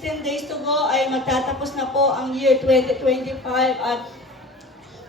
16 days to go ay magtatapos na po ang year 2025 at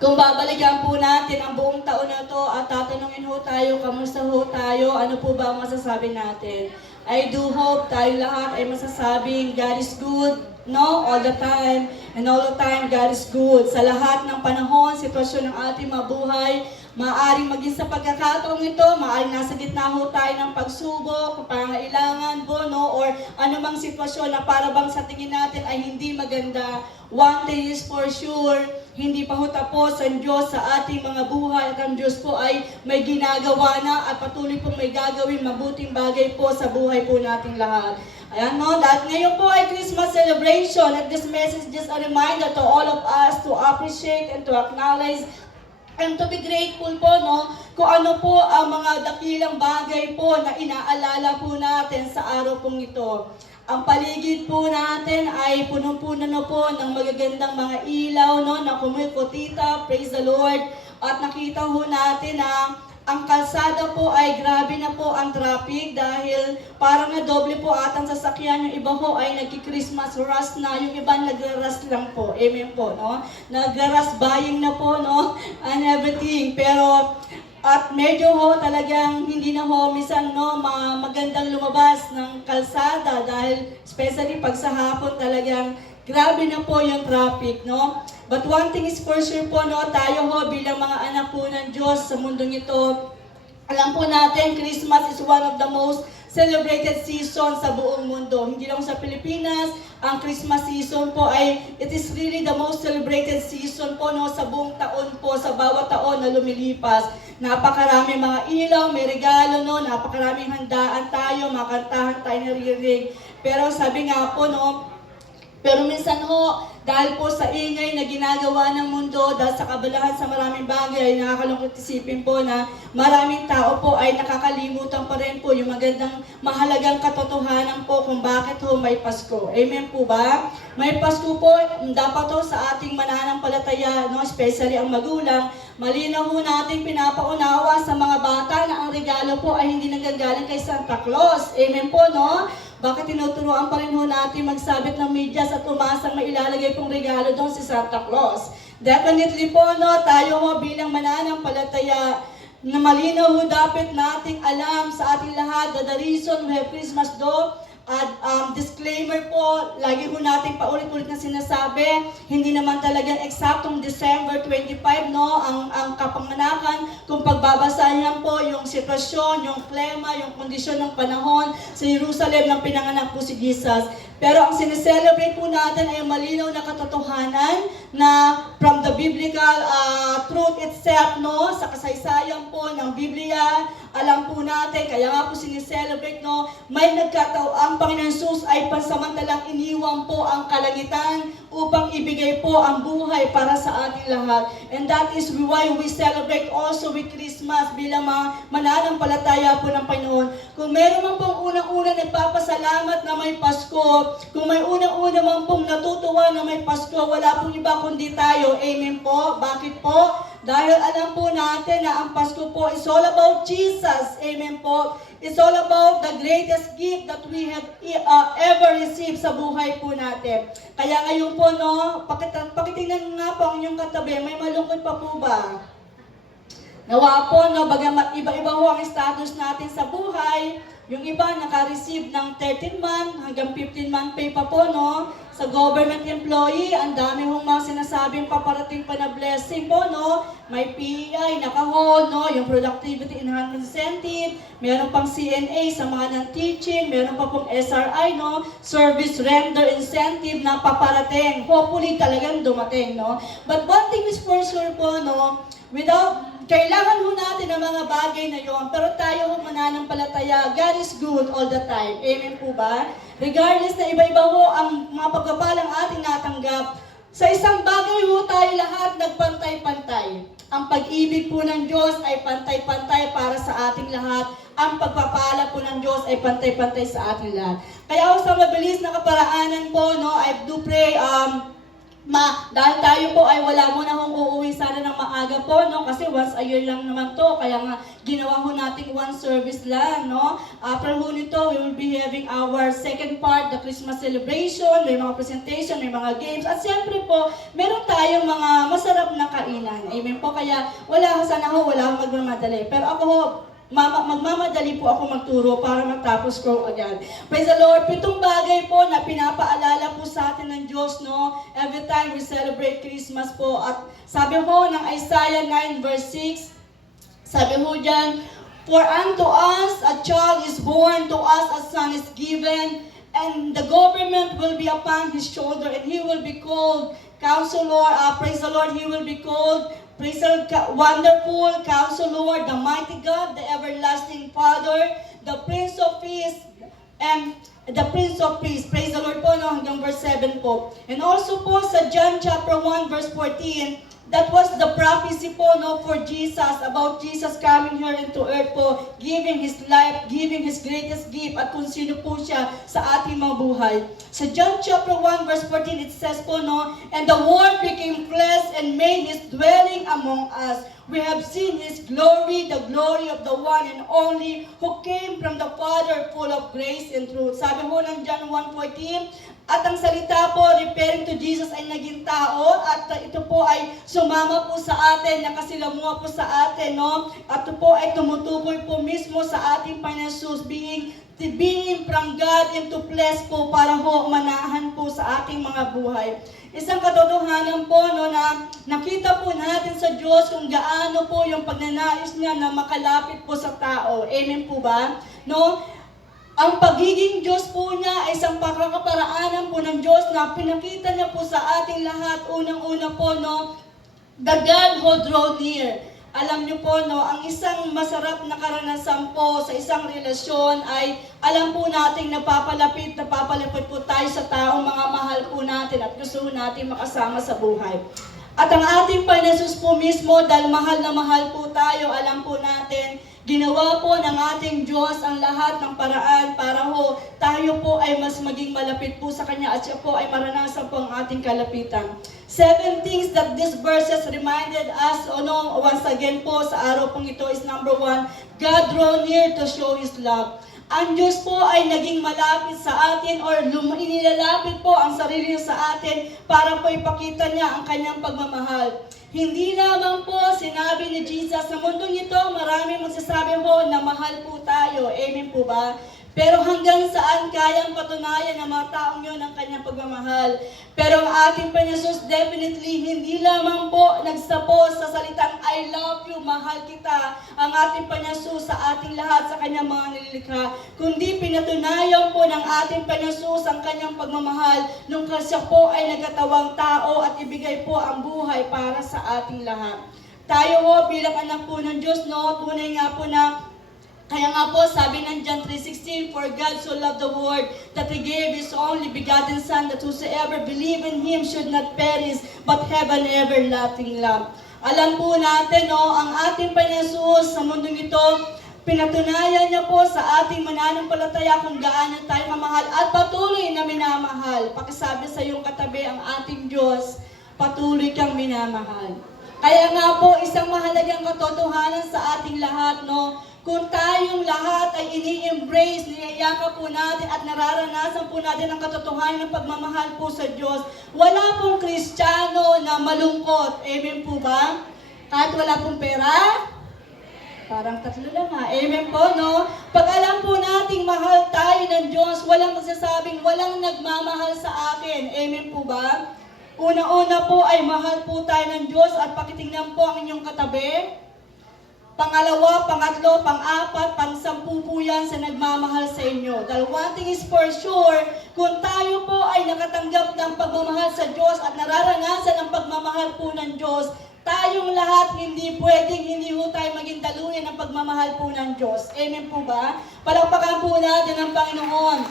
kung babalikan po natin ang buong taon na to at tatanungin ho tayo, kamusta ho tayo, ano po ba ang masasabi natin? I do hope tayo lahat ay masasabing God is good, no? All the time, and all the time God is good. Sa lahat ng panahon, sitwasyon ng ating mabuhay, maaaring maging sa pagkakataong ito, maaaring nasa gitna ho tayo ng pagsubok, pangailangan po, no? Or anumang sitwasyon na para bang sa tingin natin ay hindi maganda. One thing is for sure, hindi pa ho tapos ang Diyos sa ating mga buhay at ang Diyos po ay may ginagawa na at patuloy pong may gagawin mabuting bagay po sa buhay po nating lahat. Ayan no, dahil ngayon po ay Christmas celebration at this message is just a reminder to all of us to appreciate and to acknowledge and to be grateful po, no, kung ano po ang mga dakilang bagay po na inaalala po natin sa araw pong ito. Ang paligid po natin ay punong-puno na po ng magagandang mga ilaw, no, na kumikotita, praise the Lord. At nakita po natin na ang kalsada po ay grabe na po ang traffic dahil parang na doble po atang sasakyan. Yung iba po ay nagki-Christmas rush na, yung iba nagra-rush lang po. Amen po, no? Nagra-rush buying na po, no? And everything. Pero at medyo ho talagang hindi na ho minsan no magandang lumabas ng kalsada dahil especially pag sa hapon talagang grabe na po yung traffic, no? But one thing is for sure po, no, tayo ho bilang mga anak po ng Diyos sa mundong ito, alam po natin Christmas is one of the most celebrated season sa buong mundo. Hindi lang sa Pilipinas, ang Christmas season po ay, it is really the most celebrated season po, no, sa buong taon po, sa bawat taon na lumilipas. Napakarami mga ilaw, may regalo, no, napakaraming handaan tayo, makantahan tayo naririnig. Pero sabi nga po, no, pero minsan ho, dahil po sa ingay na ginagawa ng mundo, dahil sa kabalahan sa maraming bagay, nakakalungkot isipin po na maraming tao po ay nakakalimutan pa rin po yung magandang mahalagang katotohanan po kung bakit ho may Pasko. Amen po ba? May Pasko po, dapat ho sa ating mananampalataya, no, especially ang magulang, malinaw ho natin pinapaunawa sa mga bata na ang regalo po ay hindi nanggagaling kay Santa Claus. Amen po, no? Bakit tinuturuan pa rin ho natin magsabit ng medyas at umasang mailalagay pong regalo doon si Santa Claus? Definitely po, no, tayo ho bilang mananampalataya na malinaw ho dapat nating alam sa ating lahat that the reason we have Christmas do. At disclaimer po, lagi ho natin paulit-ulit na sinasabi, hindi naman talagang eksaktong December 25, no, ang kapanganakan. Kung pagbabasahan po yung sitwasyon, yung klima, yung kondisyon ng panahon sa Jerusalem nang pinanganak po si Jesus. Pero ang sineselebrate po natin ay malinaw na katotohanan na from the biblical truth itself, no, sa kasaysayan po ng Biblia, alam po natin, kaya nga po sineselebrate, no, may ang Panginoon Jesus ay pansamantalang iniwan po ang kalangitan upang ibigay po ang buhay para sa ating lahat. And that is why we celebrate also with Christmas bilang mga mananampalataya po ng Panginoon. Kung meron man pong unang-una nagpapasalamat na may Pasko, kung may unang-una man pong natutuwa na may Pasko, wala pong iba kundi tayo. Amen po. Bakit po? Dahil alam po natin na ang Pasko po is all about Jesus. Amen po. It's all about the greatest gift that we have ever received sa buhay po natin. Kaya ngayon po, no, pakitingnan nga po ang inyong katabi, may malungkot pa po ba? Nawa po, no, bagamat iba-iba ho ang status natin sa buhay, yung iba naka-receive ng 13-month hanggang 15-month pay pa po, no? Sa government employee, ang dami hong mga sinasabing paparating pa na blessing po, no? May PEI, naka-hold, no? Yung Productivity Enhancement Incentive, meron pang CNA sa mga non-teaching, meron pa pong SRI, no? Service Render Incentive na paparating. Hopefully talagang dumating, no? But one thing is for sure po, no? Kailangan ho natin ang mga bagay na yon, pero tayo ho mananampalataya, God is good all the time. Amen po ba? Regardless na iba-iba ho ang mga pagpapalang ating natanggap, sa isang bagay ho tayo lahat nagpantay-pantay. Ang pag-ibig po ng Diyos ay pantay-pantay para sa ating lahat. Ang pagpapala po ng Diyos ay pantay-pantay sa ating lahat. Kaya ho sa mabilis na kaparaanan po, no, I do pray, Dahil tayo po ay wala muna akong uuwi sana ng maaga po, no? Kasi once a year lang naman to, kaya nga ginawa ho natin one service lang, no? After ho nito, we will be having our second part, the Christmas celebration, may mga presentation, may mga games, at siyempre po, meron tayong mga masarap na kainan. Amen po, kaya wala sana ho, wala akong magmamadali. Pero ako ho, magmamadali po ako magturo para matapos ko agad. Praise the Lord. 7 bagay po na pinapaalala po sa atin ng Diyos, no? Every time we celebrate Christmas po. At sabi po ng Isaiah 9 verse 6, sabi po dyan, "For unto us a child is born, to us a son is given, and the government will be upon his shoulder, and he will be called Counselor." Praise the Lord. He will be called Wonderful Counselor, the Mighty God, the Everlasting Father, the Prince of Peace, and the Prince of Peace. Praise the Lord po, no? Hanggang verse 7 po. And also po sa John chapter 1 verse 14, that was the prophecy po, no, for Jesus, about Jesus coming here into earth po, giving His life, giving His greatest gift, at kung sino po siya sa ating mga buhay. Sa John chapter 1 verse 14, it says po, no, "And the Word became flesh and made His dwelling among us. We have seen His glory, the glory of the one and only, who came from the Father, full of grace and truth." Sabi po ng John 1:14, at ang salita po, referring to Jesus, ay naging tao, at ito po ay sumama po sa atin, nakasilamuha po sa atin, no? At ito po ay tumutukoy po mismo sa ating Panginoon Jesus, being from God into flesh po, para ho manahan po sa ating mga buhay. Isang katotohanan po, no, na nakita po natin sa Diyos kung gaano po yung pagnanais niya na makalapit po sa tao. Amen po ba? No? Ang pagiging Diyos po niya ay isang pagkakaparaanan po ng Diyos na pinakita niya po sa ating lahat. Unang-una po, no, the God who draw near. Alam niyo po, no, ang isang masarap na karanasan po sa isang relasyon ay alam po nating napapalapit po tayo sa taong mga mahal po natin at gusto natin makasama sa buhay. At ang ating Panginoon Jesus po mismo, dahil mahal na mahal po tayo, alam po natin, ginawa po ng ating Diyos ang lahat ng paraan para ho tayo po ay mas maging malapit po sa Kanya at siya po ay maranasan po ang ating kalapitan. 7 things that these verses reminded us, once again po sa araw pong ito is number 1, God draw near to show His love. Ang Diyos po ay naging malapit sa atin or inilalapit po ang sarili niya sa atin para po ipakita niya ang kanyang pagmamahal. Hindi lamang po sinabi ni Jesus sa mundong ito, marami magsasabi po na mahal po tayo. Amen po ba? Pero hanggang saan kayang patunayan ng mga taong yun ang kanyang pagmamahal? Pero ang ating Panginoon Jesus definitely hindi lamang po nagsapos sa salitang I love you, mahal kita, ang ating Panginoon Jesus sa ating lahat, sa kanyang mga nilikha, kundi pinatunayan po ng ating Panginoon Jesus ang kanyang pagmamahal nung siya po ay nagkatawang tao at ibigay po ang buhay para sa ating lahat. Tayo ho bilang anak po ng Diyos, no, tunay nga po na kaya nga po, sabi ng John 3:16, "For God so loved the world that He gave His only begotten Son, that whosoever believe in Him should not perish, but have an everlasting life." Alam po natin, no, ang ating Panginoon Jesus sa mundong ito, pinatunayan niya po sa ating mananampalataya kung gaano tayo mamahal at patuloy na minamahal. Pakisabi sa iyong katabi, ang ating Diyos, patuloy kang minamahal. Kaya nga po, isang mahalagang katotohanan sa ating lahat, no, kung tayong lahat ay ini-embrace, niyayakap po natin at nararanasan po natin ang katotohanan ng pagmamahal po sa Diyos, wala pong Kristiyano na malungkot. Amen po ba? Kahit wala pong pera? Parang tatlo lang ha. Amen po, no? Pag alam po nating mahal tayo ng Diyos, walang magsasabing walang nagmamahal sa akin. Amen po ba? Una-una po ay mahal po tayo ng Diyos at pakitingnan po ang inyong katabi. Pangalawa, pangatlo, pang-apat, pang-sampu po yan sa nagmamahal sa inyo. Dahil one thing is for sure, kung tayo po ay nakatanggap ng pagmamahal sa Diyos at nararanasan ang pagmamahal po ng Diyos, tayong lahat hindi ho tayo maging daluyan ng pagmamahal po ng Diyos. Amen po ba? Palakpakan po natin ang Panginoon.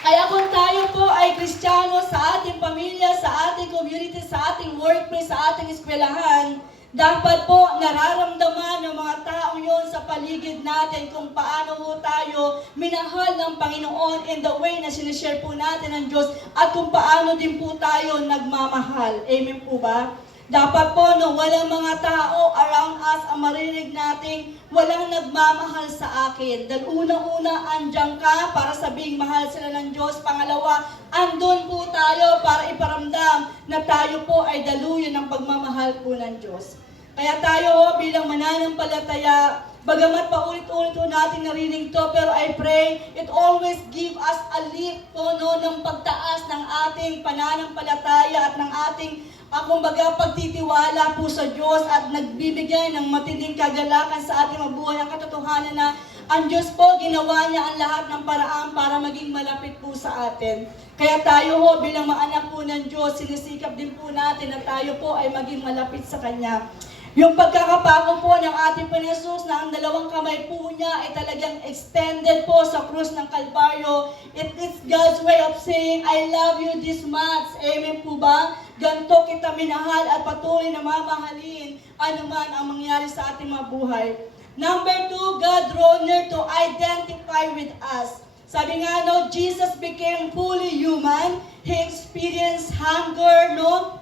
Kaya kung tayo po ay Kristiyano sa ating pamilya, sa ating community, sa ating workplace, sa ating eskwelahan, Dapat po nararamdaman ng mga taong yon sa paligid natin kung paano po tayo minahal ng Panginoon in the way na sinishare po natin ng Diyos at kung paano din po tayo nagmamahal. Amen po ba? Dapat po no, walang mga tao around us ang marinig nating walang nagmamahal sa akin. Dahil unang-una, andyan ka para sabing mahal sila ng Diyos. Pangalawa, andun po tayo para iparamdam na tayo po ay daluyan ng pagmamahal po ng Diyos. Kaya tayo bilang mananampalataya, bagamat paulit-ulit po natin narinig to, pero I pray, it always give us a lift po no, ng pagtaas ng ating pananampalataya at ng ating kumbaga pagtitiwala po sa Diyos at nagbibigay ng matinding kagalakan sa ating mabuhay ang katotohanan na ang Diyos po ginawa niya ang lahat ng paraan para maging malapit po sa atin. Kaya tayo ho bilang mga anak po ng Diyos, sinisikap din po natin na tayo po ay maging malapit sa Kanya. Yung pagkakapako po ng ating Panginoon na ang dalawang kamay po niya ay talagang extended po sa krus ng Kalbaryo. It is God's way of saying, I love you this much. Amen po ba? Ganto kita minahal at patuloy na mamahalin anuman ang mangyari sa ating mga buhay. Number 2, God draw near to identify with us. Sabi nga no, Jesus became fully human. He experienced hunger, no?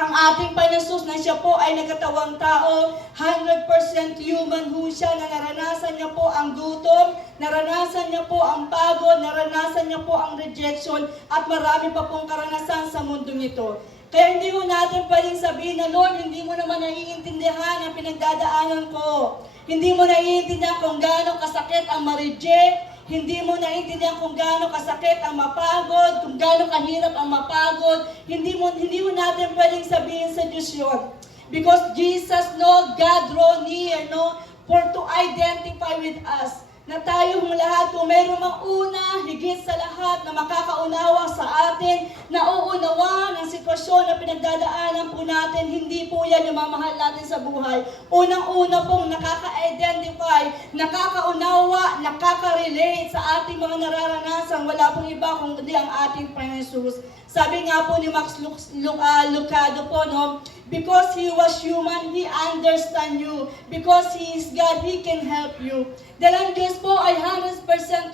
Ang ating Panginoon na siya po ay nagkatawang tao, 100% human ho siya, na naranasan niya po ang gutom, naranasan niya po ang pagod, naranasan niya po ang rejection, at marami pa pong karanasan sa mundong ito. Kaya hindi mo natin pwedeng sabihin na, Lord, hindi mo naman naiintindihan ang pinagdadaanan ko. Hindi mo naiintindihan kung gaano kasakit ang ma-reject. Hindi mo naiintindihan kung gaano kasakit ang mapagod, kung gaano kahirap ang mapagod. Hindi mo natin pwedeng sabihin sa Diyos yun. Because Jesus, no, God draw near, no, for to identify with us. Na tayong lahat, kung mayroong mang una, higit sa lahat, na makakaunawa sa atin, nauunawa ng sitwasyon na pinagdadaanan po natin, hindi po yan yung mamahal natin sa buhay. Unang-una pong nakaka-identify, nakakaunawa, nakaka-relate sa ating mga nararanasan, wala pong iba kundi ang ating Panginoon Jesus. Sabi nga po ni Max Lucado po, no, because He was human, He understand you. Because He is God, He can help you. Dahil ang Diyos po ay 100%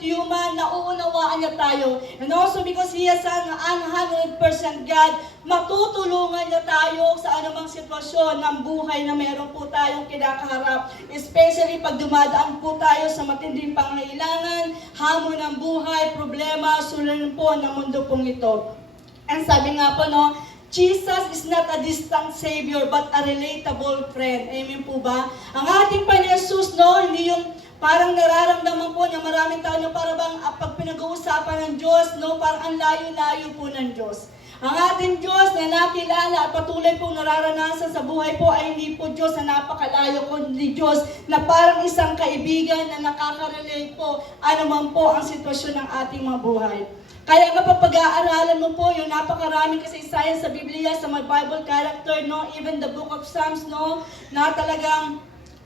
human, nauunawaan niya tayo. And also because He is an 100% God, matutulungan niya tayo sa anumang sitwasyon ng buhay na meron po tayong kinakaharap. Especially pag dumadaan po tayo sa matinding pangangailangan, hamon ng buhay, problema, suliranin po ng mundo pong ito. And sabi nga po, no, Jesus is not a distant Savior, but a relatable friend. Amen po ba? Ang ating Panginoon Jesus, no, hindi yung parang nararamdaman po na maraming tao na parang pag pinag-uusapan ng Diyos, no, parang ang layo-layo po ng Diyos. Ang ating Diyos na nakilala at patuloy pong nararanasan sa buhay po ay hindi po Diyos na napakalayo, kundi Diyos na parang isang kaibigan na nakaka-relate po anuman po ang sitwasyon ng ating mga buhay. Kaya kapag pag-aaralan mo po yung napakaraming kasaysayan sa Biblia, sa mga Bible character, no, even the book of Psalms, no, na talagang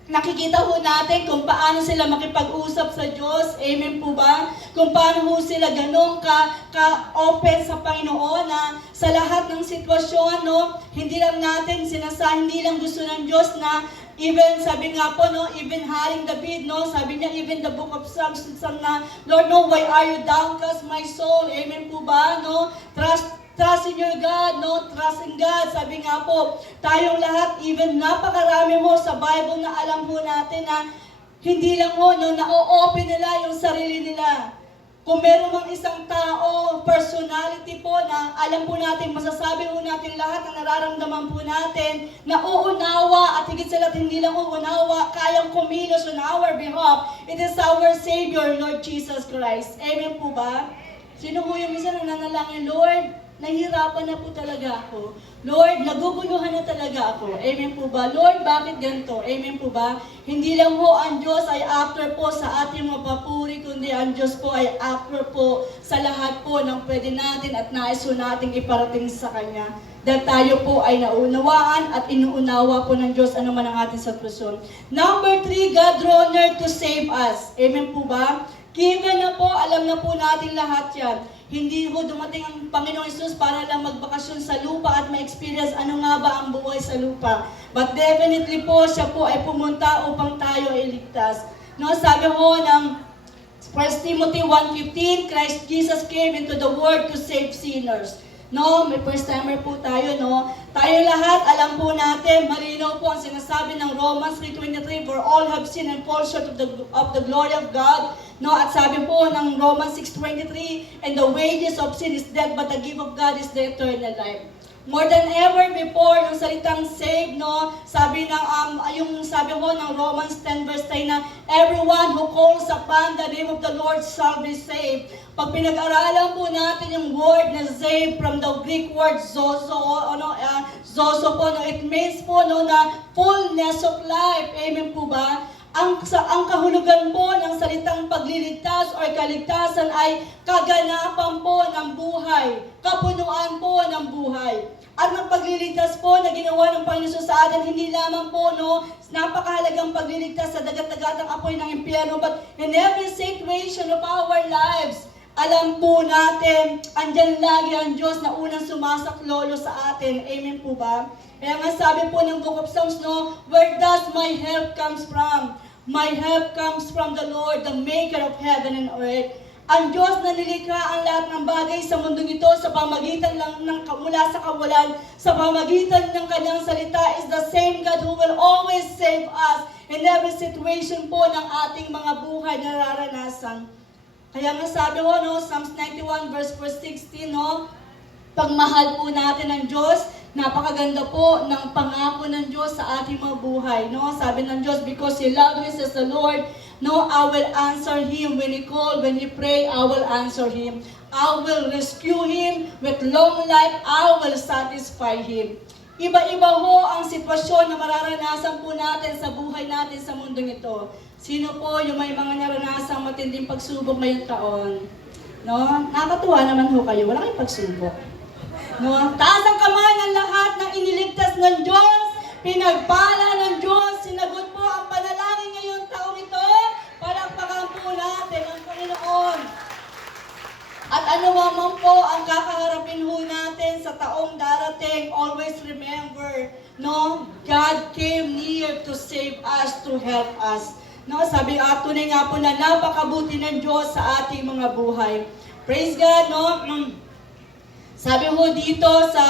nakikita ho natin kung paano sila makipag-usap sa Diyos. Amen po ba? Kung paano ho sila ganun ka-open sa Panginoon na sa lahat ng sitwasyon, no, hindi lang gusto ng Diyos na even, sabi nga po, no, even Haring David, no, sabi niya, even the book of Psalms, na, Lord, no, why are you downcast, my soul? Amen po ba? No? Trust in your God, no? Trust in God. Sabi nga po, tayong lahat, even napakarami mo sa Bible na alam po natin na hindi lang mo, no, na-open nila yung sarili nila. Kung meron mang isang tao, personality po na alam po natin, masasabi po natin lahat na nararamdaman po natin, na uunawa at higit sa lahat hindi lang uunawa, kayang kumilos on our behalf. It is our Savior, Lord Jesus Christ. Amen po ba? Sino po yung minsan nananalangin, Lord, nahihirapan na po talaga ako. Lord, naguguluhan na talaga ako. Amen po ba? Lord, bakit ganito? Amen po ba? Hindi lang po ang Diyos ay after po sa ating mga papuri, kundi ang Diyos po ay after po sa lahat po ng pwede natin at nais po nating iparating sa Kanya. Dahil tayo po ay naunawaan at inuunawa po ng Diyos anuman ang ating sitwasyon. Number 3, God draw near to save us. Amen po ba? Given na po, alam na po natin lahat yan. Hindi ho dumating ang Panginoong Hesus para lang magbakasyon sa lupa at ma-experience ano nga ba ang buhay sa lupa. But definitely po, siya po ay pumunta upang tayo ay ligtas. No, sabi ho ng 1 Timothy 1:15, Christ Jesus came into the world to save sinners. No, may first timer po tayo, no? Tayo lahat, alam po natin, malinaw po ang sinasabi ng Romans 3:23, for all have sinned and fall short of the glory of God. No, at sabi po ng Romans 6:23, and the wages of sin is death, but the gift of God is the eternal life. More than ever before, yung salitang save, no, sabi ng, yung sabi ko ng Romans 10 verse 10 na, everyone who calls upon the name of the Lord shall be saved. Pag pinag-aralan po natin yung word na save from the Greek word zozo, zozo po, no, it means po, no, na fullness of life. Amen po ba? Ang kahulugan po ng salitang pagliligtas o kaligtasan ay kaganapan po ng buhay, kapunuan po ng buhay. At ng pagliligtas po na ginawa ng Panginoon sa atin, hindi lamang po, no, napakahalagang pagliligtas sa dagat-dagatang apoy ng impyerno, but in every situation of our lives, alam po natin, andyan lagi ang Diyos na unang sumasaklolo sa atin. Amen po ba? Kaya nga sabi po ng Book of Psalms, no, where does my help comes from? My help comes from the Lord, the maker of heaven and earth. Ang Diyos na nilikha ang lahat ng bagay sa mundong ito sa pamagitan lang ng mula sa kawalan, sa pamagitan ng kanyang salita is the same God who will always save us in every situation po ng ating mga buhay na nararanasan. Kaya nga sabi ko, no, Psalms 91 verse 16, no, pagmahal po natin ng Diyos, napakaganda po ng pangako ng Diyos sa ating mga buhay, no? Sabi ng Diyos, because He loves me, says the Lord, no, I will answer Him when He call, when He pray, I will answer Him. I will rescue Him with long life, I will satisfy Him. Iba-iba ho ang sitwasyon na mararanasan po natin sa buhay natin sa mundong ito. Sino po yung may mga naranasang matinding pagsubok ngayong taon? No? Nakakatuwa naman ho kayo, wala kayong pagsubok. No? Taas ang kamay ng lahat ng iniligtas ng Diyos, pinagpala ng Diyos, sinagot po ang panalangin ngayong taong ito, palakpakan po natin ang Panginoon. At ano man po ang kakaharapin ho natin sa taong darating, always remember, no, God came near to save us, to help us. No, sabi tunay nga po na napakabuti ng Diyos sa ating mga buhay. Praise God, no? Sabi ho dito sa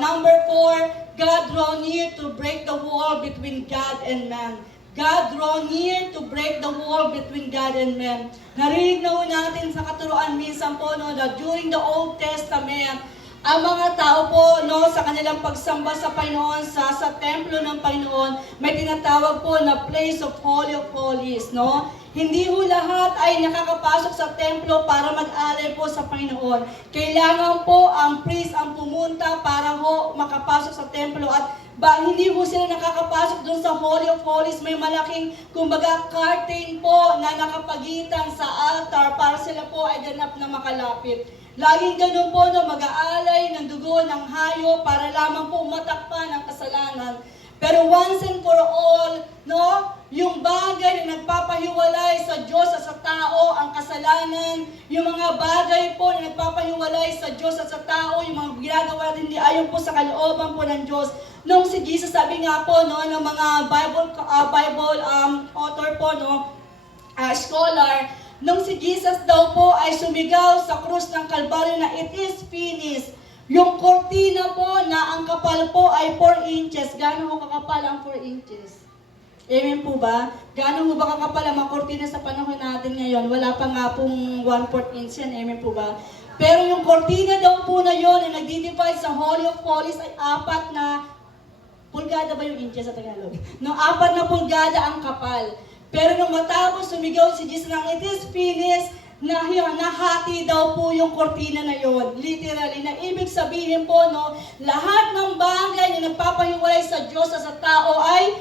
number 4, God draw near to break the wall between God and man. God draw near to break the wall between God and man. Narinig na ho natin sa katuruan minsan po, no, that during the Old Testament, ang mga tao po, no, sa kanilang pagsamba sa Panginoon, sa templo ng Panginoon, may tinatawag po na place of Holy of Holies, no? Hindi ho lahat ay nakakapasok sa templo para mag-alay po sa Panginoon. Kailangan po ang priest ang pumunta para ho makapasok sa templo at hindi ho sila nakakapasok doon sa Holy of Holies. May malaking, kumbaga, curtain po na nakapagitan sa altar para sila po ay ganap na makalapit. Laging ganun po, no, mag-aalay ng dugo ng hayo para lamang po matakpan ang kasalanan. Pero once and for all, no, yung bagay na nagpapahiwalay sa Diyos at sa tao, ang kasalanan, yung mga bagay po na nagpapahiwalay sa Diyos at sa tao, yung mga ginagawa natin hindi ayon po sa kalooban po ng Diyos. Nung si Jesus, sabi nga po, no, ng mga Bible author po, no, scholar, nung si Jesus daw po ay sumigaw sa krus ng Kalbaryo na it is finished, yung kortina po na ang kapal po ay 4 inches. Gaano ho kakapal ang 4 inches? Amen po ba? Gaano ho ba kakapal ang mga kortina sa panahon natin ngayon? Wala pa nga pong 1/4 inch yan. Amen po ba? Pero yung kortina daw po na yon na nagdi-divide sa Holy of Holies ay 4 na pulgada ba yung inches sa Tagalog? No, 4 na pulgada ang kapal. Pero nung matapos sumigaw si Jesus ng it is finished, nahati daw po yung kortina na yon. Literally, na ibig sabihin po, no, lahat ng bagay na nagpapahiwalay sa Diyos at sa tao ay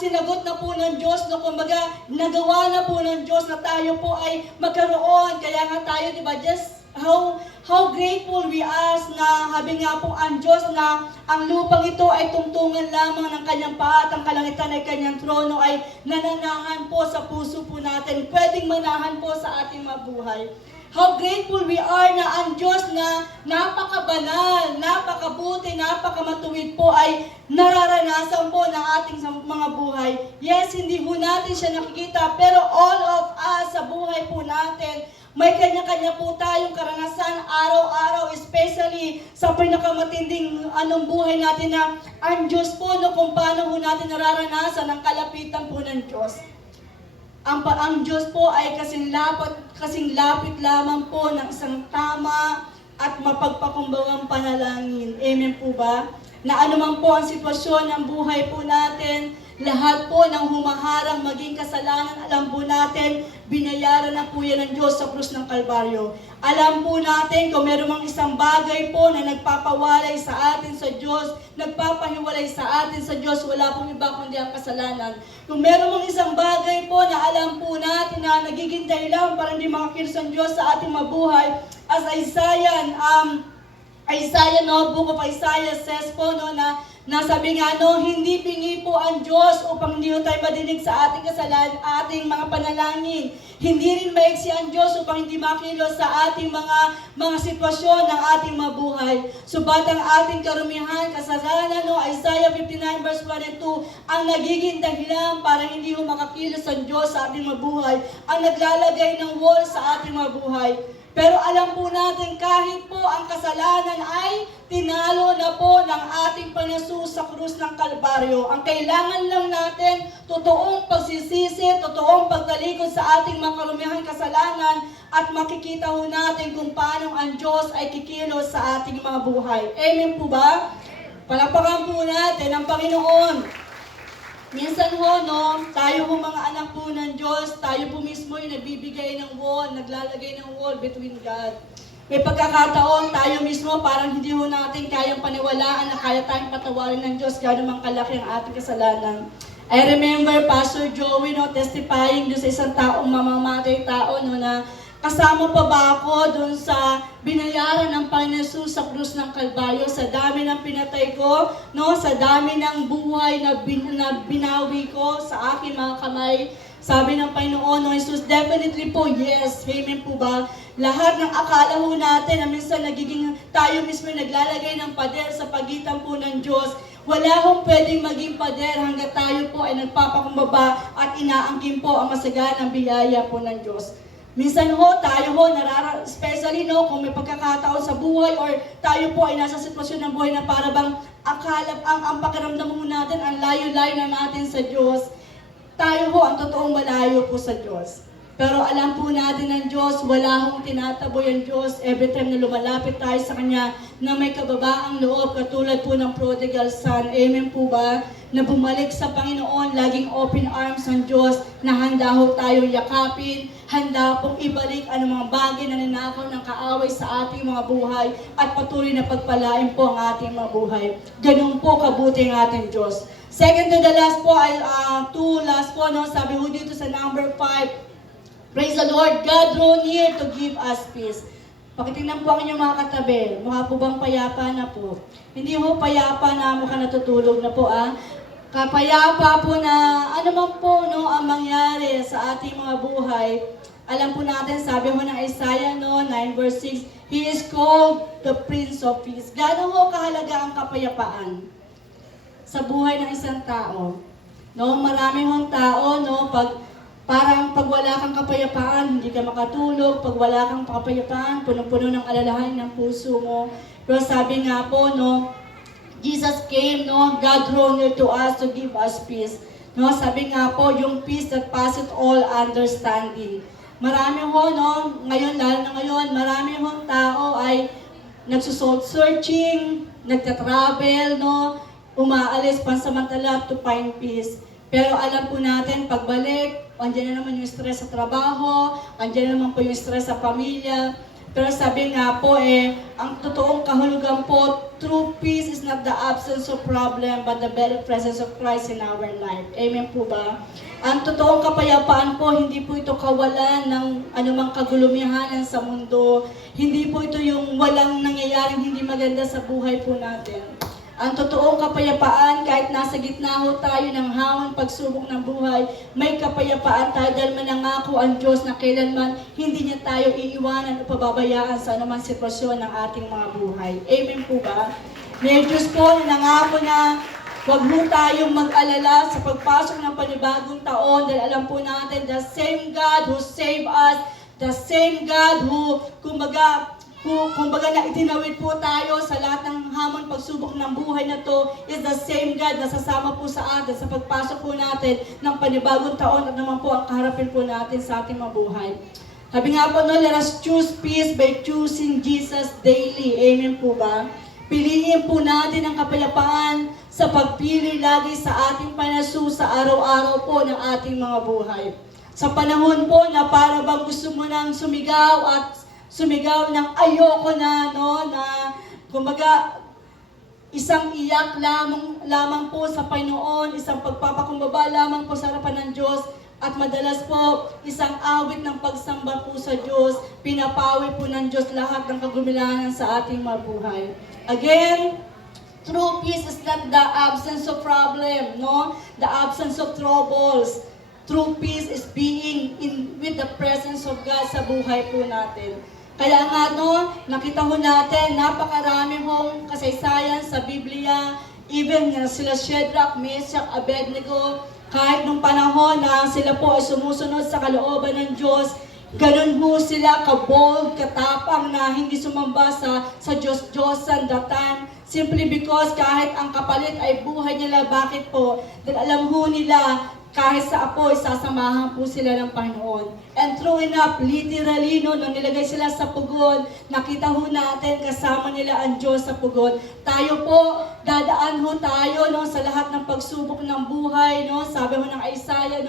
sinagot na po ng Diyos, no, kumbaga, nagawa na po ng Diyos na tayo po ay magkaroon. Kaya nga tayo, di ba, just how grateful we are na habi nga po ang Diyos na ang lupang ito ay tungtungan lamang ng kanyang paa at ang kalangitan ay kanyang trono ay nananahan po sa puso po natin. Pwedeng manahan po sa ating mabuhay. How grateful we are na ang Diyos na napakabanal, napakabuti, napakamatuwid po ay nararanasan po ng ating mga buhay. Yes, hindi po natin siya nakikita, pero all of us sa buhay po natin, may kanya-kanya po tayong karanasan araw-araw, especially sa pinakamatinding buhay natin na ang Diyos po, kung paano po natin nararanasan ang kalapitan po ng Diyos. Ang Diyos po ay kasing lapit lamang po ng isang tama at mapagpakumbagang panalangin. Amen po ba? Na anuman po ang sitwasyon ng buhay po natin, lahat po ng humaharang maging kasalanan, alam po natin, binayaran na po yan ng Diyos sa krus ng Kalbaryo. Alam po natin kung meron mang isang bagay po na nagpapawalay sa atin sa Diyos, nagpapahiwalay sa atin sa Diyos, wala pong iba kundi ang kasalanan. Kung meron mang isang bagay po na alam po natin na nagiging dahilan para hindi makakilos ang Diyos sa ating mabuhay, as Isaiah, book of Isaiah says po, na nasabi nga, hindi pingi po ang Diyos upang hindi tayo madinig sa ating kasalanan, ating mga panalangin. Hindi rin maiksi ang Diyos upang hindi makilos sa ating mga sitwasyon ng ating mabuhay. Subat ang ating karumihan, kasalanan, Isaiah 59 verse 1 and 2, ang nagiging dahilan para hindi makakilos ang Diyos sa ating mabuhay, ang naglalagay ng wall sa ating mabuhay. Pero alam po natin, kahit po ang kasalanan ay tinalo na po ng ating Panginoon sa krus ng Kalbaryo. Ang kailangan lang natin, totoong pagsisisi, totoong pagtalikod sa ating mga karumihang kasalanan at makikita ho natin kung paano ang Diyos ay kikilos sa ating mga buhay. Amen po ba? Palakpakan po natin ang Panginoon. Minsan tayo mga anak po ng Diyos, tayo po mismo yung nagbibigay ng wall, naglalagay ng wall between God. May pagkakataon, tayo mismo parang hindi natin kayang paniwalaan na kaya tayong patawarin ng Diyos, gano'n mang kalaki ang ating kasalanan. I remember Pastor Joey testifying doon sa isang taong mamamatay tao na kasama pa ba ako doon sa binayaran ng Panginoon Jesus sa krus ng Kalbaryo, sa dami ng pinatay ko, sa dami ng buhay na binawi ko sa aking mga kamay. Sabi ng Panginoon, Jesus, definitely po, yes. Amen po ba? Lahat ng akala ho natin na minsan nagiging tayo mismo naglalagay ng pader sa pagitan po ng Diyos. Wala hong pwedeng maging pader hanggat tayo po ay nagpapakumbaba at inaangkin po ang masaganang biyaya po ng Diyos. Minsan tayo especially kung may pagkakataon sa buhay or tayo po ay nasa sitwasyon ng buhay na para bang ang pakiramdam natin, ang layo-layo na natin sa Diyos, tayo ang totoong malayo po sa Diyos. Pero alam po natin ng Diyos, wala hong tinataboy ang Diyos every time na lumalapit tayo sa Kanya na may kababaang loob, katulad po ng prodigal son. Amen po ba? Na bumalik sa Panginoon, laging open arms ang Diyos, na handa ho tayo yakapin, handa pong ibalik ang mga bagay na ninakaw ng kaaway sa ating mga buhay, at patuloy na pagpalain po ang ating mga buhay. Ganun po kabuti ang ating Diyos. Second to the last po ay last po, sabi ho dito sa number 5, praise the Lord, God draw near to give us peace. Pakitingnan po ang inyong mga katabi. Mukha po bang payapa na po? Hindi ho payapa na mukha natutulog na po Kapayapa po na man po ang mangyari sa ating mga buhay. Alam po natin, sabi ho ng Isaiah 9 verse 6, He is called the Prince of Peace. Gaano ho kahalaga ang kapayapaan sa buhay ng isang tao? Marami hong tao, parang pag wala kang kapayapaan, hindi ka makatulog. Pag wala kang kapayapaan, punong-puno ng alalahanin ng puso mo. Pero sabi nga po, Jesus came, God drew near to us to give us peace. Sabi nga po, yung peace that passeth all understanding. Marami ngayon, lalo na ngayon, marami tao ay nagsusoul searching, nagtatravel, umaalis pansamantala to find peace. Pero alam po natin, pagbalik, andyan na naman yung stress sa trabaho, andyan na naman po yung stress sa pamilya. Pero sabi nga po ang totoong kahulugan po, true peace is not the absence of problem, but the very presence of Christ in our life. Amen po ba? Ang totoong kapayapaan po, hindi po ito kawalan ng anumang kagulumihanan sa mundo. Hindi po ito yung walang nangyayaring hindi maganda sa buhay po natin. Ang totoong kapayapaan, kahit nasa gitna ho tayo ng hamon pagsubok ng buhay, may kapayapaan tayo dahil manangako ang Diyos na kailanman hindi niya tayo iiwanan o pababayaan sa anumang sitwasyon ng ating mga buhay. Amen po ba? May Diyos po na nangako na huwag mo tayong mag-alala sa pagpasok ng panibagong taon dahil alam po natin, the same God who saved us, the same God who, kumbaga na itinawid po tayo sa lahat ng hamon pagsubok ng buhay na to is the same God na sasama po sa atin sa pagpasok po natin ng panibagong taon at naman po ang kaharapin po natin sa ating mabuhay. Sabi nga po, let us choose peace by choosing Jesus daily. Amen po ba? Piliin po natin ang kapayapaan sa pagpili lagi sa ating panasu sa araw-araw po ng ating mga buhay. Sa panahon po na para bang gusto mo nang sumigaw ng ayoko na, na kumbaga isang iyak lamang po sa Panginoon, isang pagpapakumbaba lamang po sa harapan ng Diyos, at madalas po isang awit ng pagsamba po sa Diyos, pinapawi po ng Diyos lahat ng kagumilangan sa ating mabuhay. Again, true peace is not the absence of problem, the absence of troubles. True peace is being with the presence of God sa buhay po natin. Kaya nga nakita ho natin, napakarami hong kasaysayan sa Biblia, even sila Shadrach, Meshach, Abednego, kahit nung panahon na sila po ay sumusunod sa kalooban ng Diyos, ganun ho sila kabold, katapang na hindi sumamba sa Diyos-Diyosan that time, simply because kahit ang kapalit ay buhay nila. Bakit po? Dahil alam ho nila, kahit sa apoy, sasamahan po sila ng Panginoon. And true enough, literally, nung nilagay sila sa pugon, nakita ho natin kasama nila ang Diyos sa pugon. Tayo po, dadaan ho tayo sa lahat ng pagsubok ng buhay. Sabi ho ng Isaiah,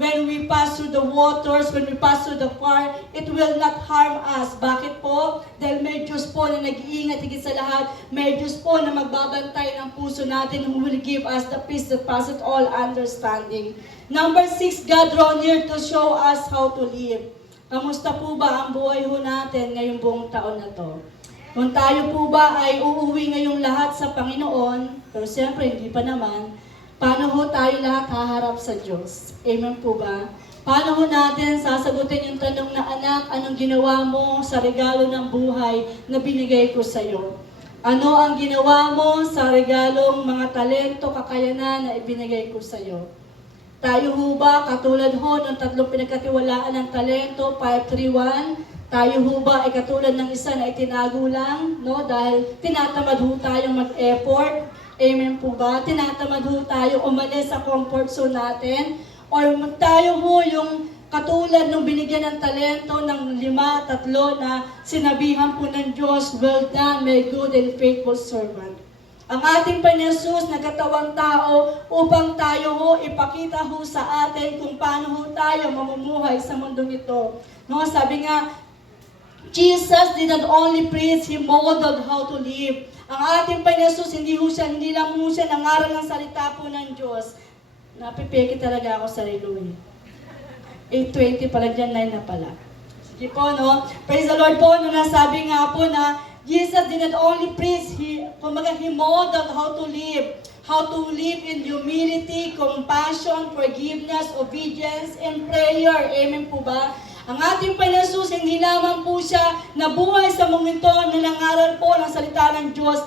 when we pass through the waters, when we pass through the fire, it will not harm us. Bakit po? Dahil may Diyos po na nag-iingat higit sa lahat. May Diyos po na magbabantay ng puso natin who will give us the peace that passes all understanding. Number 6, God draw near to show us how to live. Kamusta po ba ang buhay ho natin ngayong buong taon na to? Kung tayo po ba ay uuwi ngayong lahat sa Panginoon, pero siyempre hindi pa naman, paano ho tayo lahat haharap sa Diyos? Amen po ba? Paano ho natin sasagutin yung tanong na, anak, anong ginawa mo sa regalo ng buhay na binigay ko sa iyo? Ano ang ginawa mo sa regalong mga talento, kakayanan na ibinigay ko sa iyo? Tayo ho ba, katulad ho ng tatlong pinagkatiwalaan ng talento, 531, tayo ho ba ay katulad ng isa na itinago lang, dahil tinatamad ho tayong mag-effort? Amen po ba? Tinatamad ho tayo umalis sa comfort zone natin? Or tayo ho yung katulad nung binigyan ng talento ng 5, 3 na sinabihan po ng Diyos, well done, my good and faithful servant. Ang ating Panginoon Jesus nagkatawang tao upang tayo ho ipakita ho sa atin kung paano ho tayo mamumuhay sa mundong ito. Sabi nga, Jesus did not only preach, He modeled how to live. Ang ating Panginoon Jesus, hindi lang ho siya nangaral ng salita po ng Diyos. Napipeki talaga ako sa sarili. 8:20 pala dyan, 9 na pala. Sige po, Praise the Lord po, nasabi nga po na Jesus did not only preach, He modeled how to live. How to live in humility, compassion, forgiveness, obedience, and prayer. Amen po ba? Ang ating Panginoon Jesus, hindi lamang po siya nabuhay sa mundong ito na nangaral po ng salita ng Diyos.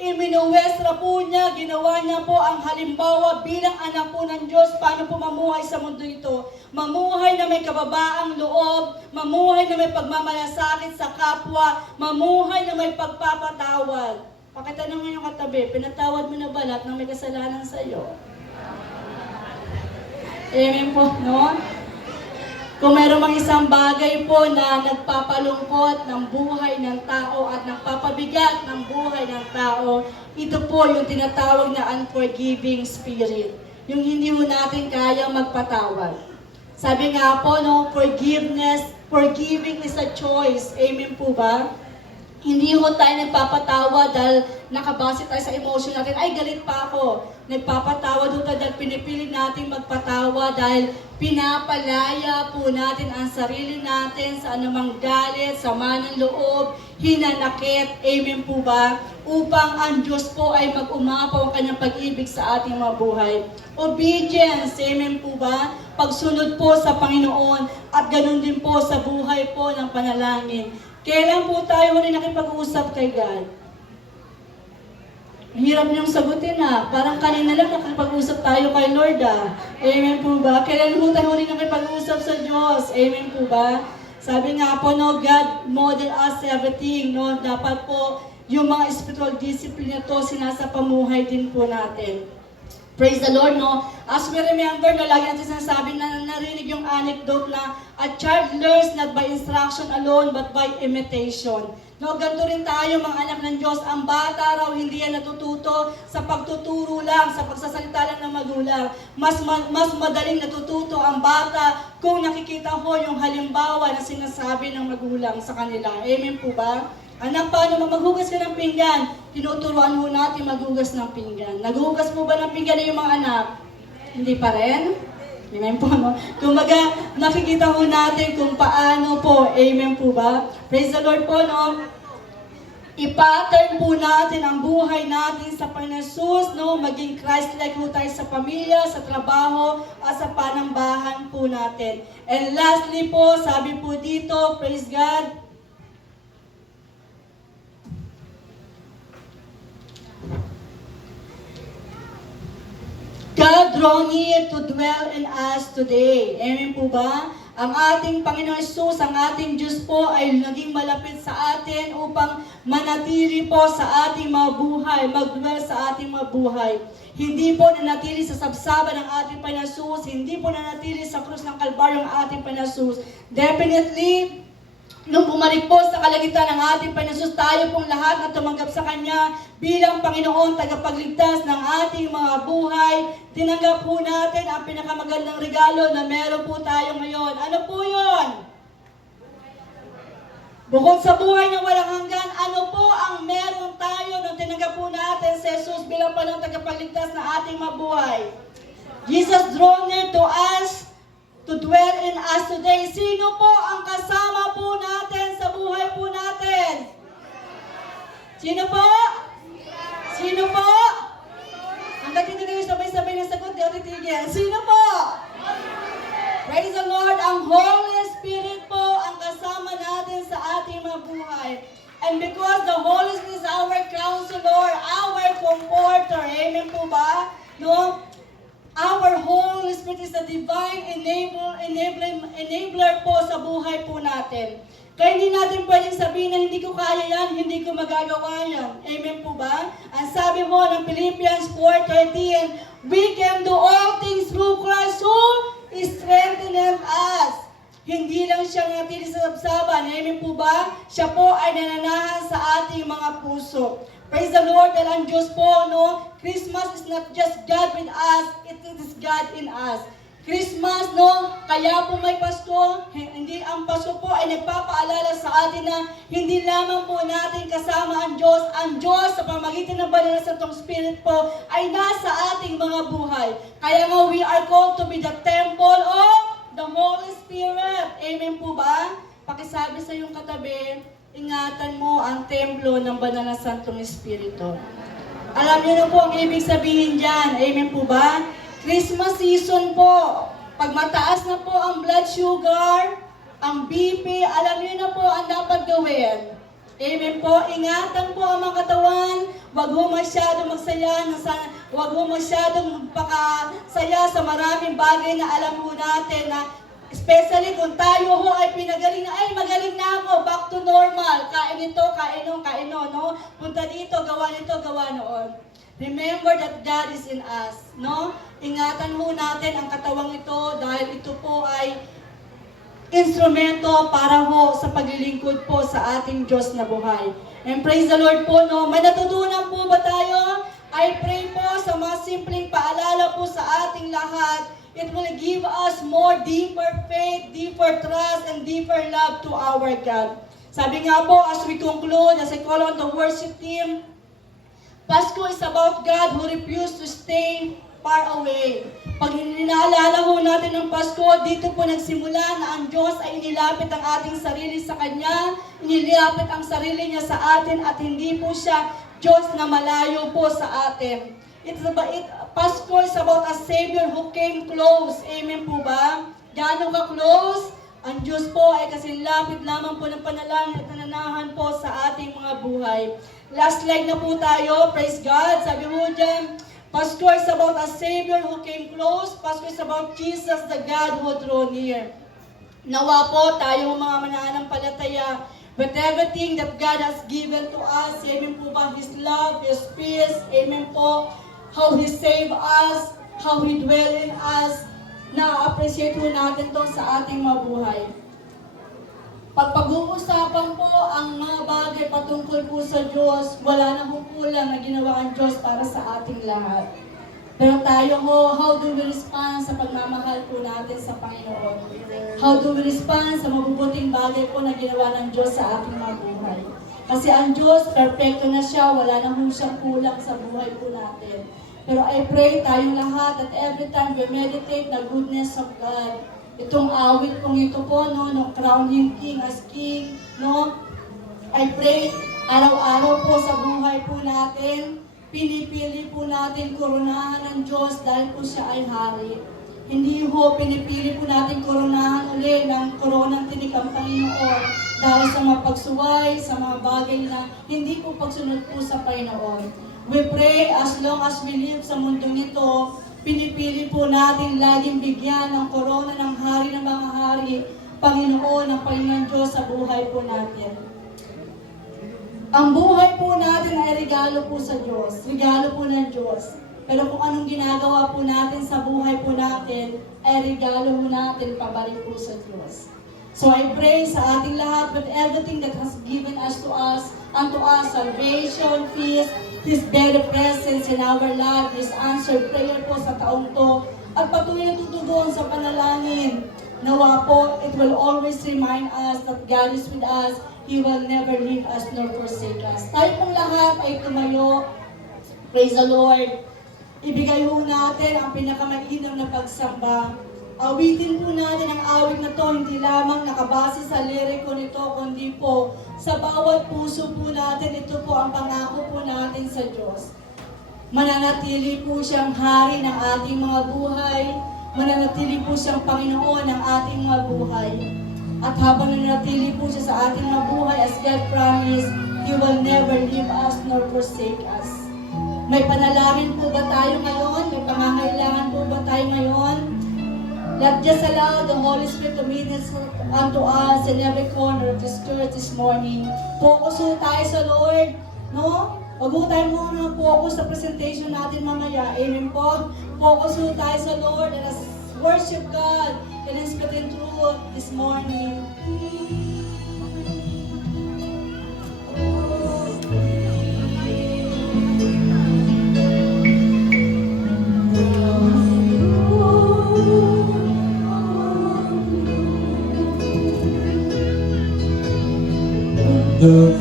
Iminuwestra po niya, ginawa niya po ang halimbawa bilang anak po ng Diyos paano po mamuhay sa mundo ito. Mamuhay na may kababaang loob, mamuhay na may pagmamalasakit sa kapwa, mamuhay na may pagpapatawad. Pakitanong ngayon katabi, pinatawad mo na ba lahat ng may kasalanan sa iyo? Amen po, Kung mayroong mga isang bagay po na nagpapalungkot ng buhay ng tao at nagpapabigat ng buhay ng tao, ito po yung tinatawag na unforgiving spirit. Yung hindi ho natin kayang magpatawad. Sabi nga po, forgiveness Forgiving is a choice. Amen po ba? Hindi ho tayo nagpapatawa dahil nakabase tayo sa emotion natin. Ay, galit pa ako. Nagpapatawa doon tayo dahil pinipili natin magpatawa dahil pinapalaya po natin ang sarili natin sa anumang galit, sama ng loob, hinanakit. Amen po ba? Upang ang Diyos po ay mag-umapaw ang kanyang pag-ibig sa ating mga buhay. Obedience. Amen po ba? Pagsunod po sa Panginoon at ganun din po sa buhay po ng panalangin. Kailan po tayo rin nakipag-uusap kay God? Hirap niyong sagutin Parang kanina lang nakipag-usap tayo kay Lord Amen po ba? Kailan po tayo rin nakipag-usap sa Diyos? Amen po ba? Sabi nga po, God model us everything. Dapat po yung mga spiritual discipline na to sinasapamuhay din po natin. Praise the Lord, As we remember, lagi natin sinasabi na narinig yung anecdote na a child learns not by instruction alone, but by imitation. Ganito rin tayo, mga anak ng Diyos. Ang bata raw, hindi yan natututo sa pagtuturo lang, sa pagsasalita lang ng magulang. Mas madaling natututo ang bata kung nakikita ho yung halimbawa na sinasabi ng magulang sa kanila. Amen po ba? Anak, paano maghugas ka ng pinggan? Tinuturuan ho natin maghugas ng pinggan. Naghugas po ba ng pinggan yung mga anak? Hindi pa rin? Amen po, Kumbaga, nakikita ho natin kung paano po. Amen po ba? Praise the Lord po, I-pattern po natin ang buhay natin sa Panginoon Jesus, Maging Christ-like po tayo sa pamilya, sa trabaho, at sa panambahan po natin. And lastly po, sabi po dito, praise God, God draw near to dwell in us today. Amen po ba? Ang ating Panginoon Jesus, ang ating Diyos po ay naging malapit sa atin upang manatili po sa ating mga buhay, mag-dwell sa ating mga buhay. Hindi po nanatili sa sabsaba ng ating Panginoon Jesus, hindi po nanatili sa krus ng Kalbaryo ang ating Panginoon Jesus. Definitely, nung bumalik po sa kalangitan ng ating Panginoon Jesus, tayo pong lahat na tumanggap sa Kanya bilang Panginoon, tagapagligtas ng ating mga buhay, tinanggap po natin ang pinakamagandang regalo na meron po tayo ngayon. Ano po yun? Bukod sa buhay na walang hanggan, ano po ang meron tayo nung tinanggap po natin si Jesus bilang Panginoon, tagapagligtas ng ating mga buhay? Jesus draw near to us, to dwell in us today. Sino po ang kasama po natin sa buhay po natin? Sino po? Sino po? Hanggang hindi kayo sabay-sabay na sagot, di ako titigil. Sino po? Praise the Lord, ang Holy Spirit po ang kasama natin sa ating mga buhay. And because the Holy Spirit is our counselor, our comforter, amen po ba? Our Holy Spirit is a divine enabler po sa buhay po natin. Kaya hindi natin pwedeng sabihin na hindi ko kaya yan, hindi ko magagawa yan. Amen po ba? Ang sabi mo ng Philippians 4:13, we can do all things through Christ who strengthens us. Hindi lang siya natili sa sabsaban. Amen po ba? Siya po ay nananahan sa ating mga puso. Praise the Lord, dahil ang Diyos po, Christmas is not just God with us, it is God in us. Christmas, kaya po may Pasko, hindi ang Pasko po ay nagpapaalala sa atin na hindi lamang po natin kasama ang Diyos sa pamagitan ng banal na Santong Spirit po ay nasa ating mga buhay. Kaya nga we are called to be the temple of the Holy Spirit. Amen po ba? Pakisabi sa iyong katabi, ingatan mo ang templo ng banal na Santong Espiritu. Alam niyo na po ang ibig sabihin dyan. Amen po ba? Christmas season po. Pag mataas na po ang blood sugar, ang BP, alam niyo na po ang dapat gawin. Amen po. Ingatan po ang mga katawan. Huwag ho masyadong magsaya. Huwag ho masyadong magpakasaya sa maraming bagay na alam ho natin na especially kung tayo ho ay pinagaling na, ay magaling na ako, back to normal. Kain ito, kain no? Punta dito, gawa nito, gawa noon. Remember that God is in us, Ingatan mo natin ang katawang ito dahil ito po ay instrumento para ho sa paglilingkod po sa ating Diyos na buhay. And praise the Lord po, May natutunan po ba tayo? I pray po sa mga simpleng paalala po sa ating lahat. It will give us more deeper faith, deeper trust, and deeper love to our God. Sabi nga po, as we conclude, as I call on the worship team, Pasko is about God who refused to stay far away. Pag inaalala ho natin ng Pasko, dito po nagsimula na ang Diyos ay inilapit ang ating sarili sa Kanya, inilapit ang sarili niya sa atin at hindi po siya Diyos na malayo po sa atin. Pasko is about a Savior who came close. Amen po ba? Gaano ka close? Ang Diyos po ay kasinlapit lamang po ng panalangin at nananahan po sa ating mga buhay. Last slide na po tayo. Praise God. Sabi mo dyan, Pasko is about a Savior who came close. Pasko is about Jesus, the God who drew near. Nawa po tayo mga mananampalataya, with everything that God has given to us, amen po ba, His love, His peace, amen po, how He saved us, how He dwell in us, na-appreciate po natin to sa ating mabuhay. Pag-uusapan po ang mga bagay patungkol po sa Diyos, wala na po kulang na ginawa ang Diyos para sa ating lahat. Pero tayo ho, how do we respond sa pagmamahal po natin sa Panginoon? How do we respond sa mabubuting bagay po na ginawa ng Diyos sa ating mga buhay? Kasi ang Diyos, perfecto na siya, wala na po siyang kulang sa buhay po natin. Pero I pray tayong lahat that every time we meditate the goodness of God, itong awit pong ito po, no, no, crown Him King as King, no, I pray araw-araw po sa buhay po natin, pinipili po natin koronahan ng Diyos dahil po siya ay hari. Hindi ho pinipili po natin koronahan uli ng koronang tinik ang Panginoon dahil sa mga pagsuway, sa mga bagay na hindi po pagsunod po sa Panginoon. We pray as long as we live sa mundong ito, pinipili po natin laging bigyan ng korona ng hari ng mga hari, Panginoon, ng Panginoon Diyos sa buhay po natin. Ang buhay po natin ay regalo po sa Diyos, regalo po ng Diyos. Pero kung anong ginagawa po natin sa buhay po natin, ay regalo po natin pabalik po sa Diyos. So I pray sa ating lahat with everything that has given us, unto us, salvation, peace, His very presence in our life, His answered prayer po sa taong to, at patuloy na tutugon sa panalangin. Nawa po, it will always remind us that God is with us. He will never leave us nor forsake us. Tayo pong lahat ay tumayo. Praise the Lord. Ibigay po natin ang pinakamainam na pagsamba. Awitin po natin ang awit na to, hindi lamang nakabase sa liriko nito, kundi po sa bawat puso po natin, ito po ang pangako po natin sa Diyos. Mananatili po siyang hari ng ating mga buhay, mananatili po siyang Panginoon ng ating mga buhay. At habang nananatili po siya sa ating mga buhay, as God promised, He will never leave us nor forsake us. May panalangin po ba tayo ngayon? May pangangailangan po ba tayo ngayon? Let just allow the Holy Spirit to minister unto us in every corner of this church this morning. Focus po tayo sa Lord, no? Huwag po tayo muna focus sa presentation natin mamaya. Amen po. Focus po tayo sa Lord and let's worship God in spirit and truth this morning. The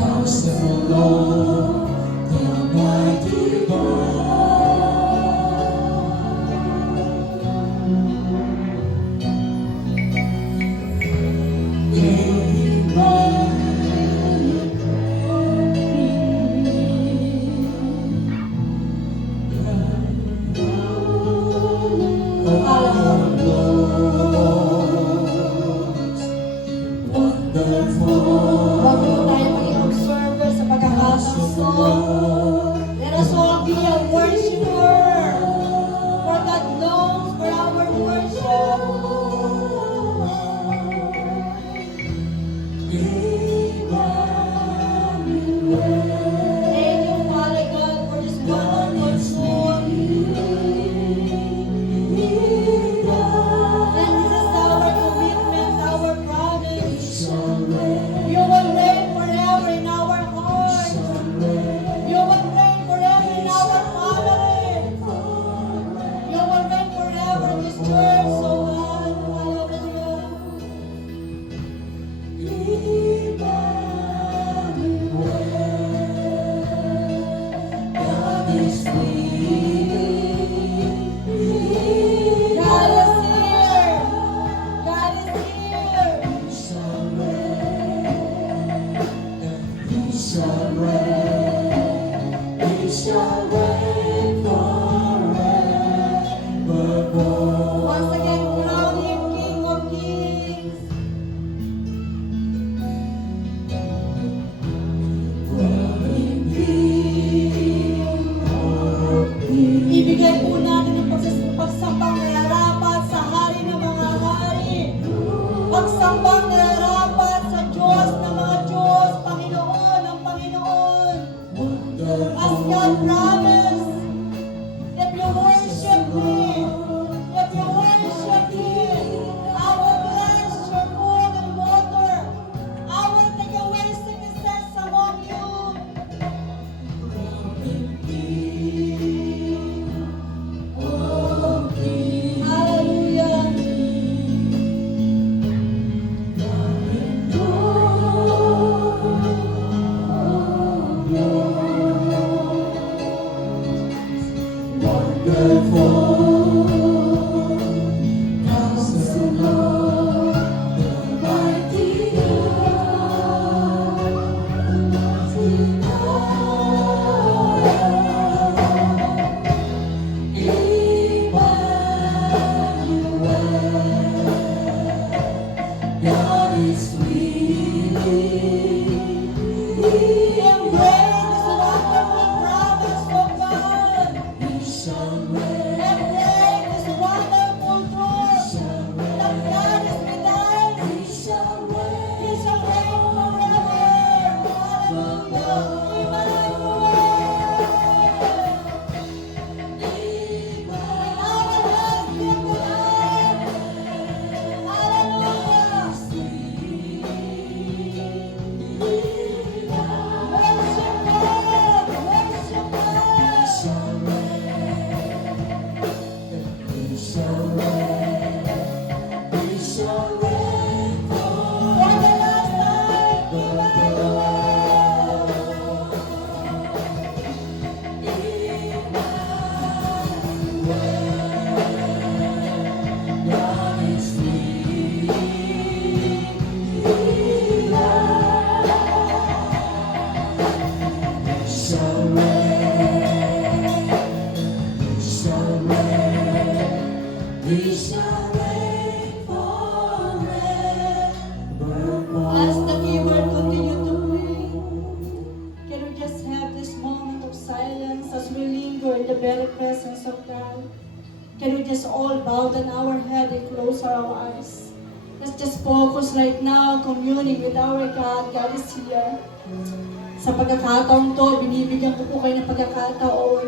house of the Lord, the mighty Bago tayo maging observer sa pagkakatang song, let us all be a worshiper. For God longs for our worship. Thank you, Father God, for this wonderful song. And this is our commitment, our promise. You will reign forever in our hearts. You will reign forever in our family. God is here. God is here. God is here. He shall reign, He shall reign, He shall reign forevermore. Once again, crown Him King of Kings. Crowning King of Kings. Ibigay po natin ang pagsambang nararapat sa Hari ng mga hari. Pagsambang nararapat sa Diyos ng mga Diyos, Panginoon ng Panginoon. As God promised, if you worship me, if you worship me, I will bless your food and water. I will take away sicknesses among you. Hallelujah. Wonderful Counselor, the mighty God, Emmanuel, God is with Embrace this wonderful promise of God. He shall reign, Embrace this wonderful truth that God is with us. He shall reign. He shall reign forever. Hallelujah. Emmanuel. Our hands lifted high. Hallelujah. Worship God. Worship God. He shall reign, He shall reign For the last time, God is He shall reign, He shall reign, He shall reign forevermore. as the keyword continue to pray, can we just have this moment of silence as we linger in the very presence of God? Can we just all bow down our head and close our eyes? Let's just focus right now, communing with our God. God is here. Sa pagkakataon to, binibigyan ko po kayo ng pagkakataon.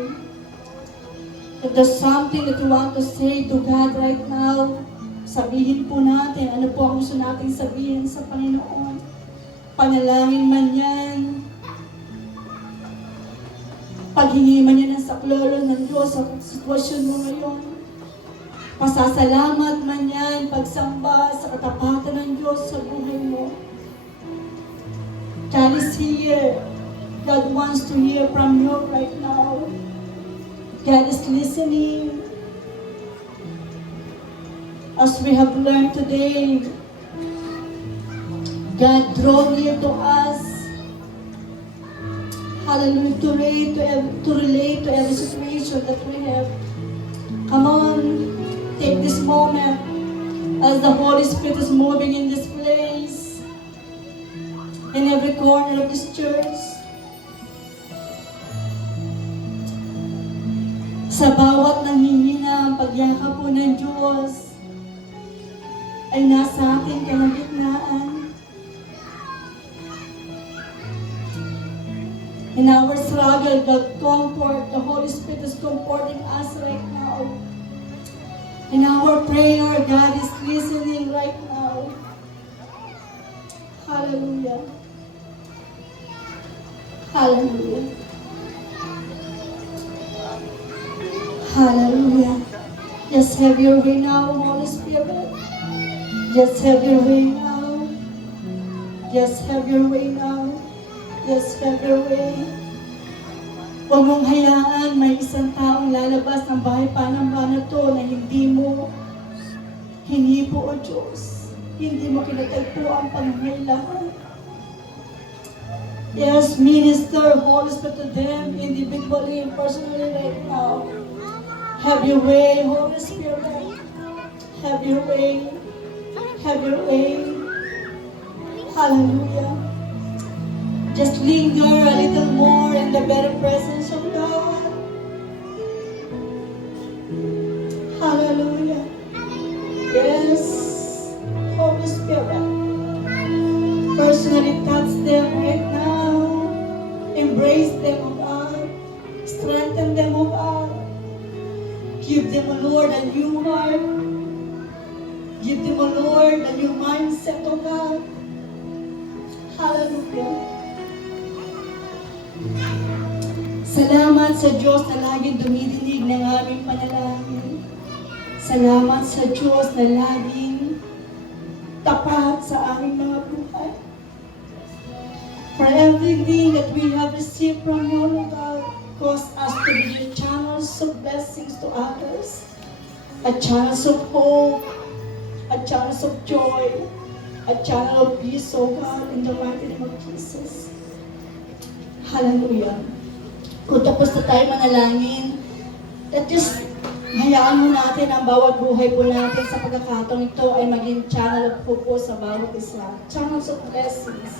If there's something that you want to say to God right now, sabihin po natin ano po ang gusto nating sabihin sa Panginoon. Panalangin man yan, paghingi man yan ng saklolo ng Diyos sa sitwasyon mo ngayon. Pasasalamat man yan, pagsamba sa katapatan ng Diyos sa buhay mo. God is here. God wants to hear from you right now. God is listening. As we have learned today, God draw near to us. Hallelujah, to relate to every situation that we have. Come on, take this moment as the Holy Spirit is moving in this place, in every corner of this church. Sa bawat nanghihina ang pagyakap po ng Diyos ay nasa ating kalagitnaan. In our struggle, the Holy Spirit is comforting us right now. In our prayer, God is listening right now. Hallelujah. Hallelujah. Hallelujah. Just have your way now, Holy Spirit. Just have your way now. Just have your way now. Just have your way. Huwag mong hayaan may isang taong lalabas ng bahay panamba na to na hindi mo hinipo, O Diyos. Hindi mo kinatagpo ang pangangailangan. Yes, minister, Holy Spirit to them individually and personally right now. Have your way, Holy Spirit. Have your way. Have your way. Hallelujah. Just linger a little more in the very presence of God. Hallelujah. Yes, Holy Spirit. Personally touch them right now. Embrace them, O God. Strengthen them, O God. Give them, O Lord, a new heart. Give them, O Lord, a new mindset, O God. Hallelujah. Salamat sa Diyos na laging dumidinig ng aming panalangin. Salamat sa Diyos na laging tapat sa aming mga buhay. For everything that we have received from you, Lord God, cause us to be your channels of blessings to others, a channels of hope, a channels of joy, a channel of peace, O God, in the mighty name of Jesus. Hallelujah. Kung tapos na tayo manalangin, that just hayaan mo natin ang bawat buhay po natin sa pagkakataong ito ay maging channel of hope po sa bawat isa. Channels of blessings.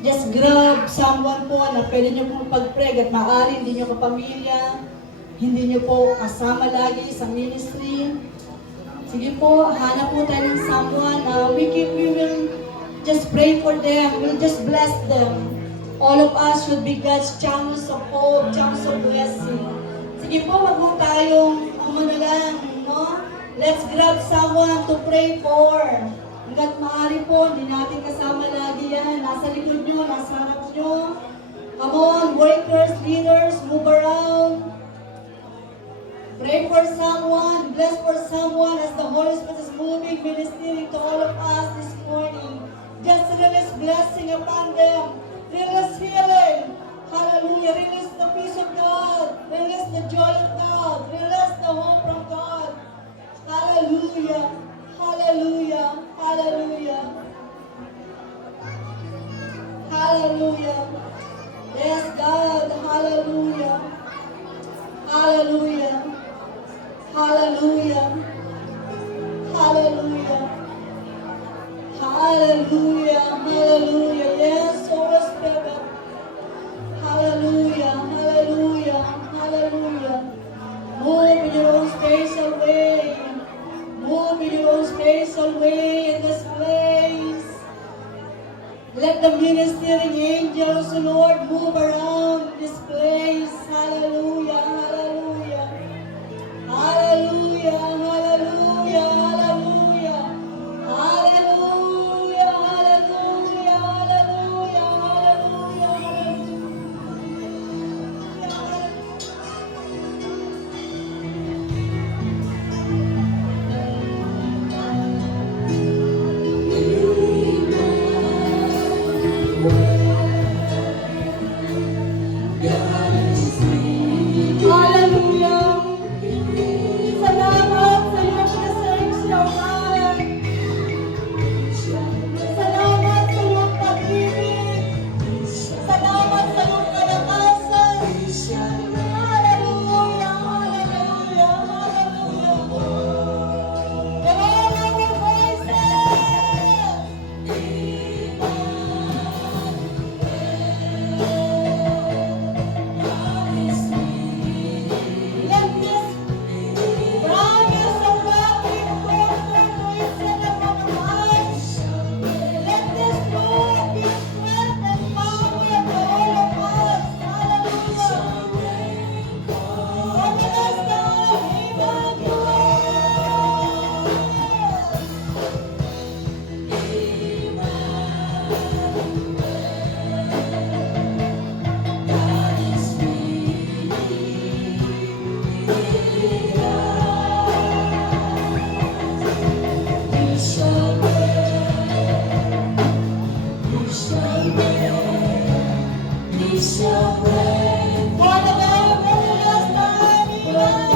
Just grab someone po na pwede nyo pong pag-pray at maaari hindi nyo kapamilya, hindi nyo po kasama lagi sa ministry. Sige po, hanap po tayo ng someone. We will just pray for them. We'll just bless them. All of us should be God's channels of hope, channels of blessing. Sige po, wag po tayong lang, no? Let's grab someone to pray for. Hanggat maaari po, hindi natin kasama lagi yan. Nasa likod nyo, nasa harap nyo. Come on, workers, leaders, move around. Pray for someone, bless for someone as the Holy Spirit is moving, ministering to all of us this morning. Just release blessing upon them. Release healing. Hallelujah. Release the peace of God. Release the joy of God. Release the hope from God. Hallelujah. Hallelujah. Hallelujah. Hallelujah. Yes, God. Hallelujah. Hallelujah. Hallelujah. Hallelujah. Hallelujah. Hallelujah. Yes, Holy Spirit. Hallelujah. Hallelujah. Hallelujah. Move in your own spatial way. Move in your own spatial way in this place. Let the ministering angels, Lord, move around this place. Hallelujah. Hallelujah. Hallelujah. Hallelujah. Hallelujah. Hallelujah. Hallelujah. Hallelujah. Hallelujah. Hallelujah. Salamat sa iyong presensya, O God. Salamat sa iyong pag-ibig. Salamat sa iyong kalakasan. Hallelujah. Hallelujah. Hallelujah. Come on, our voices. shall reign, we shall reign For the very last time in life.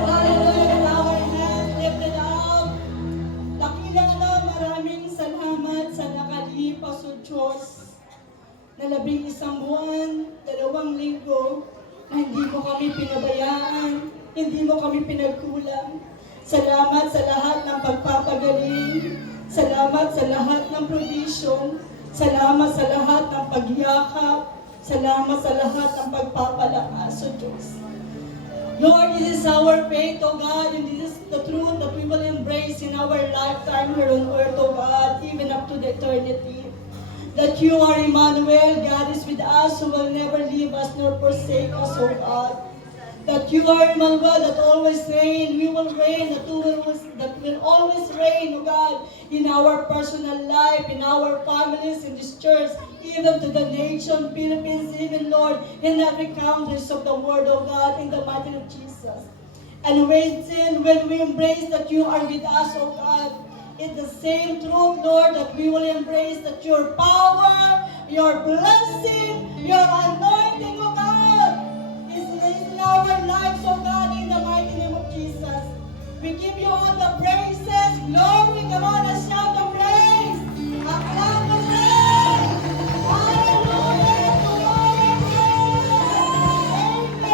Hallelujah, with our hands lifted up. Dakilang maraming salamat sa nakalipas o Diyos na 11 buwan, 2 linggo, na hindi mo kami pinabayaan, hindi mo kami pinagkulang. Salamat sa lahat ng pagpapagaling, salamat sa lahat ng provision, salamat sa lahat ng pagyakap, salamat sa lahat ng pagpapalakas o Diyos. Lord, this is our faith, O God, and this is the truth that we will embrace in our lifetime here on earth, O God, even up to the eternity. That you are Emmanuel, God is with us, who will never leave us nor forsake us, O God. That you are Emmanuel, that always reign, we will reign, that will always reign, O God, in our personal life, in our families, in this church, even to the nation, Philippines, even, Lord, in every countries of the world, O God, in the mighty name of Jesus. And when we embrace that you are with us, O God, it's the same truth, Lord, that we will embrace that your power, your blessing, your anointing,